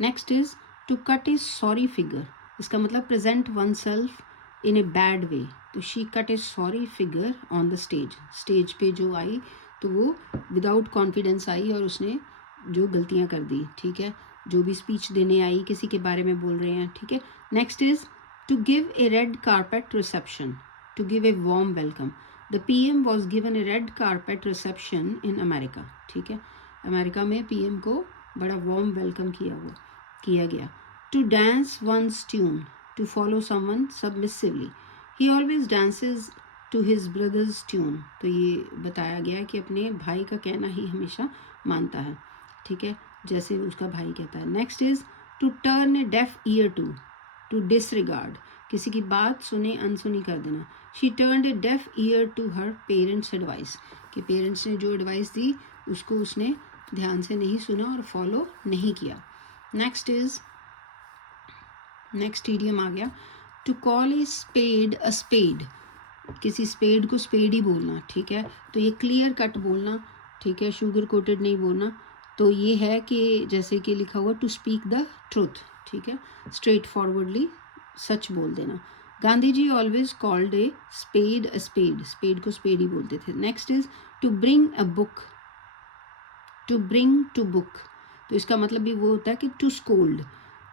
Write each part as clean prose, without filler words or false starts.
Next is to cut a sorry figure, इसका मतलब present one self in a bad way. तो she cut a sorry figure on the stage, stage पे जो आई तो वो without confidence I और उसने जो गलतियाँ कर दी, ठीक है, जो भी स्पीच देने आई किसी के बारे में बोल रहे हैं, ठीक है। Next is to give a red carpet reception, to give a warm welcome. The PM was given a red carpet reception in America, ठीक है, अमेरिका में PM को बड़ा वार्म वेलकम किया गया। To dance one's tune, to follow someone submissively, he always dances to his brother's tune. तो ये बताया गया कि अपने भाई का कहना ही हमेशा मानता है, ठीक है, जैसे उसका भाई कहता है। Next is to turn a deaf ear to disregard, किसी की बात सुने अनसुनी कर देना। She turn a deaf ear to her parents advice, कि पेरेंट्स ने जो एडवाइस दी उसको उसने ध्यान से नहीं सुना और फॉलो नहीं किया। नेक्स्ट इडियम आ गया to call a spade a spade, किसी स्पेड को स्पेड ही बोलना, ठीक है। तो ये क्लियर कट बोलना, ठीक है, शुगर कोटेड नहीं बोलना। तो ये है कि जैसे कि लिखा हुआ टू स्पीक द ट्रूथ, ठीक है, स्ट्रेट फॉरवर्डली सच बोल देना। Gandhi ji always called a spade, spade को स्पेड ही बोलते थे। Next is to bring a book, to bring to book, तो इसका मतलब भी वो होता है कि to scold.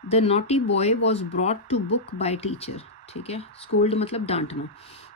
The naughty boy was brought to book by teacher, ठीक है, स्कोल्ड मतलब डांटना।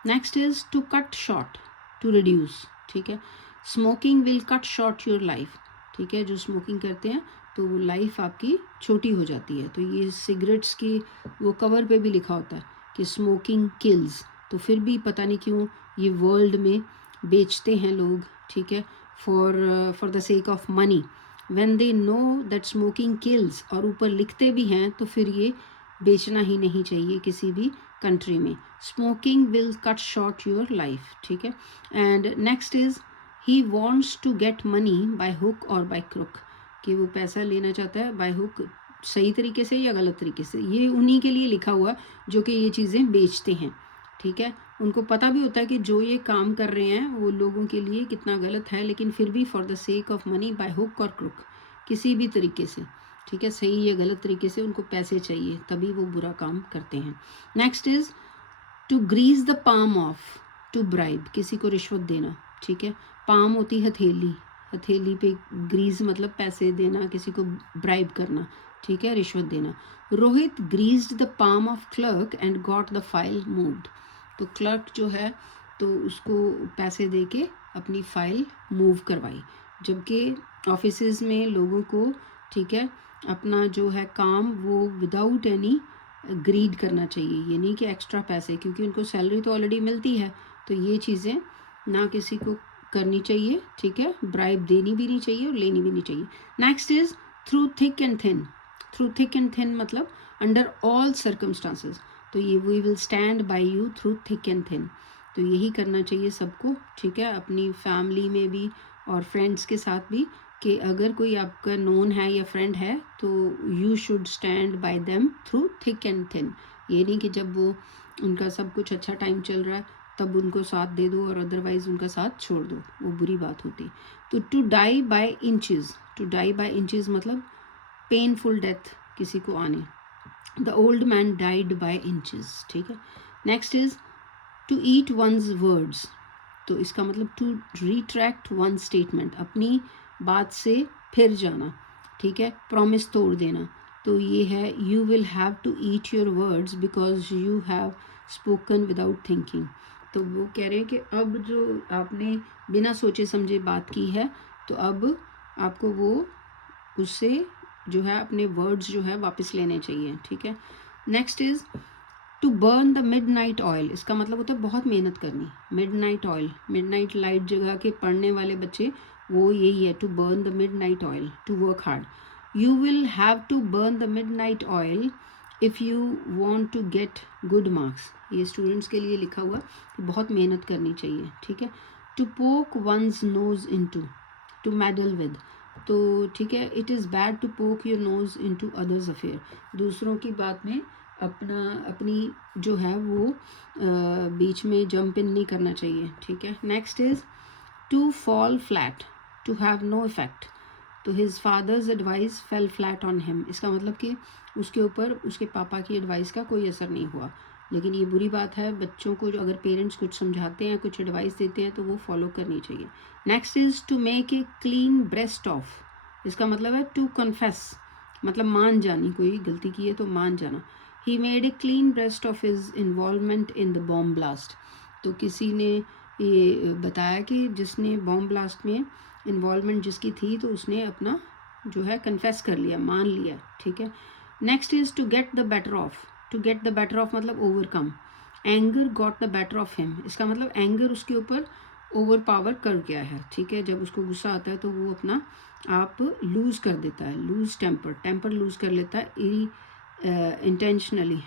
Next is to cut short, to reduce, ठीक है, smoking will cut short your life, ठीक है, जो स्मोकिंग करते हैं तो वो लाइफ आपकी छोटी हो जाती है। तो ये सिगरेट्स की वो कवर पे भी लिखा होता है कि स्मोकिंग किल्स, तो फिर भी पता नहीं क्यों ये वर्ल्ड में बेचते हैं लोग, ठीक है, for the sake of money, when they know that smoking kills, और ऊपर लिखते भी हैं तो फिर ये बेचना ही नहीं चाहिए किसी भी कंट्री में। Smoking will cut short your life, ठीक है। And next is he wants to get money by hook और बाय क्रुक, कि वो पैसा लेना चाहता है बाय हुक, सही तरीके से या गलत तरीके से, ये उन्हीं के लिए लिखा हुआ जो कि ये चीज़ें बेचते हैं, ठीक है। उनको पता भी होता है कि जो ये काम कर रहे हैं वो लोगों के लिए कितना गलत है, लेकिन फिर भी for the sake of money by hook और क्रुक, किसी भी तरीके से, ठीक है, सही या गलत तरीके से उनको पैसे चाहिए, तभी वो बुरा काम करते हैं। Next is to grease the palm of, to bribe, किसी को रिश्वत देना, ठीक है, पाम होती हथेली, हथेली पे ग्रीज मतलब पैसे देना, किसी को ब्राइब करना, ठीक है, रिश्वत देना। Rohit greased the palm of clerk and got the file moved, तो क्लर्क जो है तो उसको पैसे दे के अपनी फाइल मूव करवाई, जबकि ऑफिसेज में लोगों को, ठीक है, अपना जो है काम वो विदाउट एनी ग्रीड करना चाहिए, ये नहीं कि एक्स्ट्रा पैसे, क्योंकि उनको सैलरी तो ऑलरेडी मिलती है, तो ये चीज़ें ना किसी को करनी चाहिए, ठीक है, ब्राइब देनी भी नहीं चाहिए और लेनी भी नहीं चाहिए। Next is through thick and thin, through thick and thin मतलब अंडर ऑल सर्कमस्टांसेस, तो ये we will stand by you through thick and thin, तो यही करना चाहिए सबको, ठीक है, अपनी फैमिली में भी और फ्रेंड्स के साथ भी, कि अगर कोई आपका नोन है या फ्रेंड है तो you should stand by them through thick and thin, ये नहीं कि जब वो उनका सब कुछ अच्छा टाइम चल रहा है तब उनको साथ दे दो और अदरवाइज उनका साथ छोड़ दो, वो बुरी बात होती। तो to die by inches, to die by inches मतलब पेनफुल डेथ किसी को आने, the old man died by inches, ठीक है। Next is to eat one's words, तो इसका मतलब टू रिट्रैक्ट वन स्टेटमेंट, अपनी बात से फिर जाना, ठीक है, प्रॉमिस तोड़ देना। तो ये है you will have to eat your words because you have spoken without thinking, तो वो कह रहे हैं कि अब जो आपने बिना सोचे समझे बात की है तो अब आपको वो उससे जो है अपने वर्ड्स जो है वापस लेने चाहिए, ठीक है। Next is to burn the midnight oil, इसका मतलब होता है बहुत मेहनत करनी, मिडनाइट ऑयल, मिडनाइट लाइट जगा के पढ़ने वाले बच्चे वो यही है, to burn the midnight oil, to work hard. You will have to burn the midnight oil if you want to get good marks, ये स्टूडेंट्स के लिए लिखा हुआ कि बहुत मेहनत करनी चाहिए, ठीक है। To poke one's nose into, to meddle with, तो ठीक है, it is bad to poke your nose into others affair, दूसरों की बात में अपनी जो है वो बीच में जंप इन नहीं करना चाहिए, ठीक है। Next is to fall flat, to have no effect, तो his father's advice fell flat on him, इसका मतलब कि उसके ऊपर उसके पापा की एडवाइस का कोई असर नहीं हुआ। लेकिन ये बुरी बात है, बच्चों को जो अगर पेरेंट्स कुछ समझाते हैं, कुछ एडवाइस देते हैं तो वो फॉलो करनी चाहिए। Next is to make a clean breast of, इसका मतलब है टू कन्फेस, मतलब मान जानी, कोई गलती की है तो मान जाना। He made a clean breast of his involvement in the bomb blast, तो किसी ने ये बताया कि जिसने बॉम्ब ब्लास्ट में इन्वॉल्वमेंट जिसकी थी तो उसने अपना जो है कन्फेस कर लिया, मान लिया, ठीक है। Next is to get the better of, to get the better of मतलब overcome. Anger got the better of him, इसका मतलब एंगर उसके ऊपर ओवर पावर कर गया है, ठीक है। जब उसको गुस्सा आता है तो वो अपना आप लूज़ कर देता है, लूज़ टेम्पर, टेम्पर लूज़ कर लेता है, इंटेंशनली,